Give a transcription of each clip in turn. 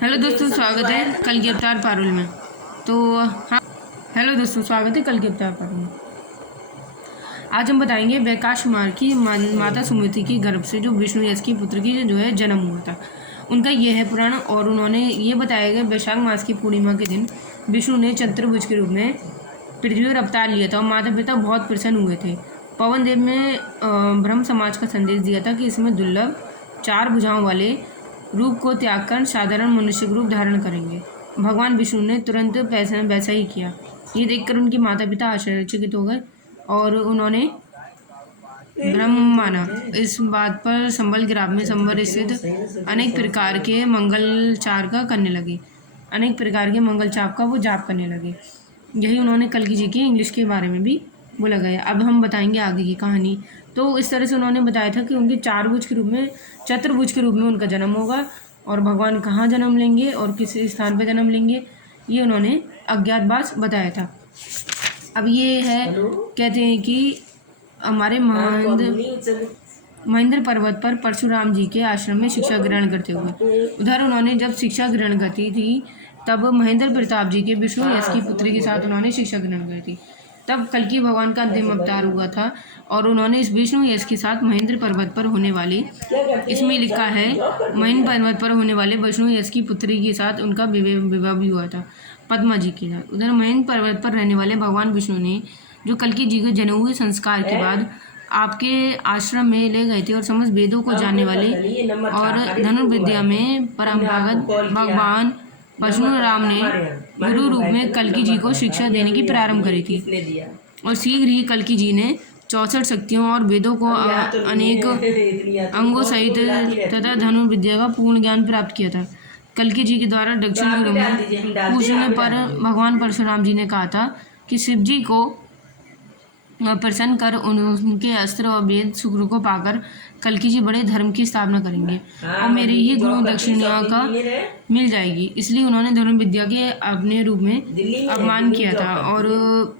Hello दोस्तों, स्वागत है कल के अवतार पारुल में। तो हाँ, हेलो दोस्तों, स्वागत है कल के अवतार पारुल में। आज हम बताएंगे वैकाश कुमार की माता सुमति के गर्भ से जो विष्णु यश की पुत्र की जो है जन्म हुआ था, उनका यह है पुराण। और उन्होंने ये बताया गया वैशाख मास की पूर्णिमा के दिन विष्णु ने चतुर्भुज के रूप में पृथ्वी पर अवतार लिया था और माता पिता बहुत प्रसन्न हुए थे। पवन देव ने ब्रह्म समाज का संदेश दिया था कि इसमें दुर्लभ 4 भुजाओं वाले रूप को त्याग कर साधारण मनुष्य रूप धारण करेंगे। भगवान विष्णु ने तुरंत वैसा ही किया। ये देखकर उनके माता पिता आश्चर्यचकित हो गए और उन्होंने ब्रह्म माना। इस बात पर संबल ग्राम में संबर स्थित अनेक प्रकार के मंगलचार का करने लगे। अनेक प्रकार के मंगलचाप का वो जाप करने लगे। यही उन्होंने कल्कि जी की इंग्लिश के बारे में भी बोला गया। अब हम बताएंगे आगे की कहानी। तो इस तरह से उन्होंने बताया था कि उनके चतुर्भुज के रूप में उनका जन्म होगा और भगवान कहाँ जन्म लेंगे और किस स्थान पर जन्म लेंगे, ये उन्होंने अज्ञातवास बताया था। अब ये है, कहते हैं कि हमारे महेंद्र पर्वत पर परशुराम जी के आश्रम में शिक्षा ग्रहण करते हुए उधर उन्होंने जब शिक्षा ग्रहण करती थी, तब महेंद्र प्रताप जी के विष्णु यश की पुत्री के साथ उन्होंने शिक्षा ग्रहण करी थी। तब कल्कि भगवान का अंतिम अवतार हुआ था और उन्होंने इस विष्णु यश के साथ महेंद्र पर्वत पर होने वाले, इसमें लिखा है महेंद्र पर्वत पर होने वाले विष्णु यश की पुत्री के साथ उनका विवाह भी हुआ था पद्मा जी के साथ। उधर महेंद्र पर्वत पर रहने वाले भगवान विष्णु ने जो कल्कि जी के जने हुए संस्कार के बाद आपके आश्रम में ले गए थे और समस्त वेदों को जानने वाले और धनुर्विद्या में परंपरागत भगवान परशुराम ने गुरु रूप में कल्कि जी को शिक्षा देने की प्रारंभ करी थी। और शीघ्र ही कल्कि जी ने 64 शक्तियों और वेदों को अनेक अंगों सहित तथा धनुर्विद्या का पूर्ण ज्ञान प्राप्त किया था। कल्कि जी के द्वारा दक्षिण गुरु में पूछने पर भगवान परशुराम जी ने कहा था कि शिव जी को प्रसन्न कर उनके अस्त्र और वेद शुक्र को पाकर कल्कि जी बड़े धर्म की स्थापना करेंगे और मेरी ही गुरु दक्षिणा का मिल जाएगी। इसलिए उन्होंने धनुर्विद्या के अपने रूप में अपमान किया था और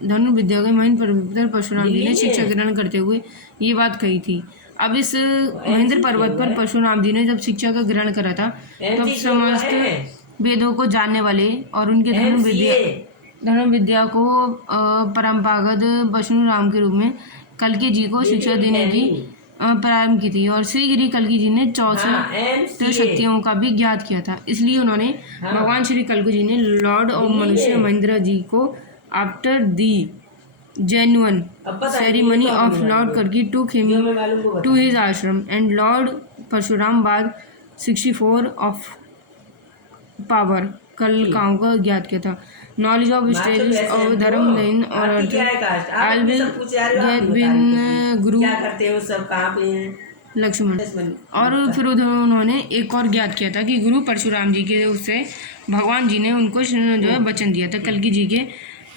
धनुर्विद्या के महेंद्र परशुराम जी ने शिक्षा ग्रहण करते हुए ये बात कही थी। अब इस महेंद्र पर्वत पर परशुराम जी ने जब शिक्षा का ग्रहण करा था, तब समस्त वेदों को जानने वाले और उनके धनुर्विद्या को परंपरागत परशुराम के रूप में कल्कि जी को शिक्षा देने की प्रारंभ की थी और शीघ्र ही कल्कि जी ने 64 शक्तियों का भी ज्ञात किया था। इसलिए उन्होंने भगवान श्री कल्कि जी ने लॉर्ड ऑफ मनुष्य महेंद्र जी को after the genuine ceremony of Lord Kalki took him to his ashram and Lord Parshuram बाद 64 of power कलकाओं का ज्ञात किया था। नॉलेज ऑफ स्टेज ऑफ धर्म लाइन और अर्थ आई विल गेट बिन गुरु लक्ष्मण। और फिर उधर उन्होंने एक और ज्ञात किया था कि गुरु परशुराम जी के उससे भगवान जी ने उनको जो है वचन दिया था कल्कि जी के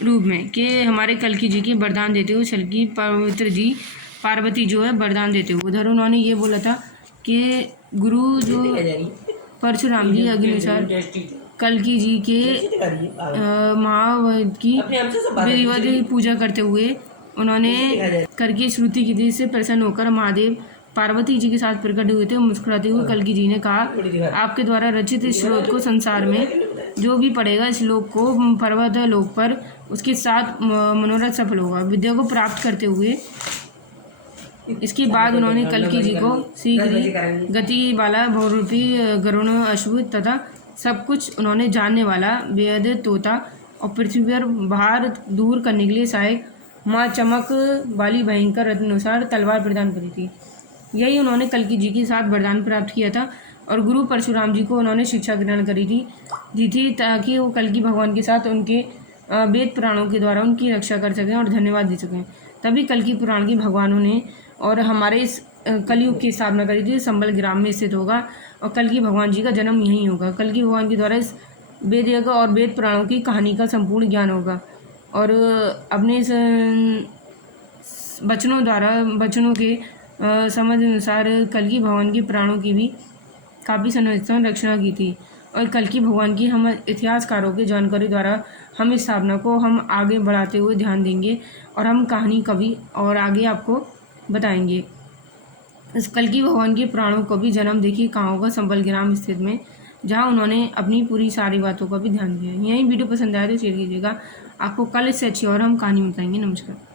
रूप में कि हमारे कल्कि जी के वरदान देते हुए कल्कि पवित्र जी पार्वती जो है वरदान देते हुए उधर उन्होंने ये बोला था कि गुरु जो परशुराम जी अग्निसार कल्कि जी के महावत की विधिवत पूजा करते हुए उन्होंने करके श्रुति की से प्रसन्न होकर महादेव पार्वती जी के साथ प्रकट हुए थे। मुस्कुराते हुए कल्कि जी ने कहा, आपके द्वारा रचित इस श्लोक को संसार में जो भी पढ़ेगा इस श्लोक को पर्वत लोक पर उसके साथ मनोरथ सफल होगा। विद्या को प्राप्त करते हुए इसके बाद उन्होंने कल्कि जी को शीघ्र गति वाला बहुरूपी गरुण अश्व तथा सब कुछ उन्होंने जानने वाला वेद तोता और पृथ्वी पर भार दूर करने के लिए सहायक माँ चमक वाली भयंकर रत्नानुसार तलवार प्रदान करी थी। यही उन्होंने कल्कि जी के साथ वरदान प्राप्त किया था और गुरु परशुराम जी को उन्होंने शिक्षा ग्रहण दी थी ताकि वो कल्कि भगवान के साथ उनके वेद पुराणों के द्वारा उनकी रक्षा कर सकें और धन्यवाद दे सकें। तभी कल्कि पुराण के भगवानों ने और हमारे इस कलयुग की स्थापना करी थी। संबल ग्राम में स्थित होगा और कल्कि भगवान जी का जन्म यहीं होगा। कल्कि भगवान के द्वारा इस वेद यज्ञ और वेद पुराणों की कहानी का संपूर्ण ज्ञान होगा और अपने इस बचनों के समझ अनुसार कल्कि भगवान के प्राणों की भी काफ़ी संरक्षणा की थी। और कल्कि भगवान की हम इतिहासकारों की जानकारी द्वारा हम इस स्थापना को हम आगे बढ़ाते हुए ध्यान देंगे और हम कहानी कभी और आगे आपको बताएंगे। इस कल्कि भगवान के प्राणों को भी जन्म देखिए कहाँ होगा, संबल ग्राम स्थित में जहाँ उन्होंने अपनी पूरी सारी बातों का भी ध्यान दिया है। यही वीडियो पसंद आया तो शेयर कीजिएगा। आपको कल इससे अच्छी और हम कहानी बताएंगे। नमस्कार।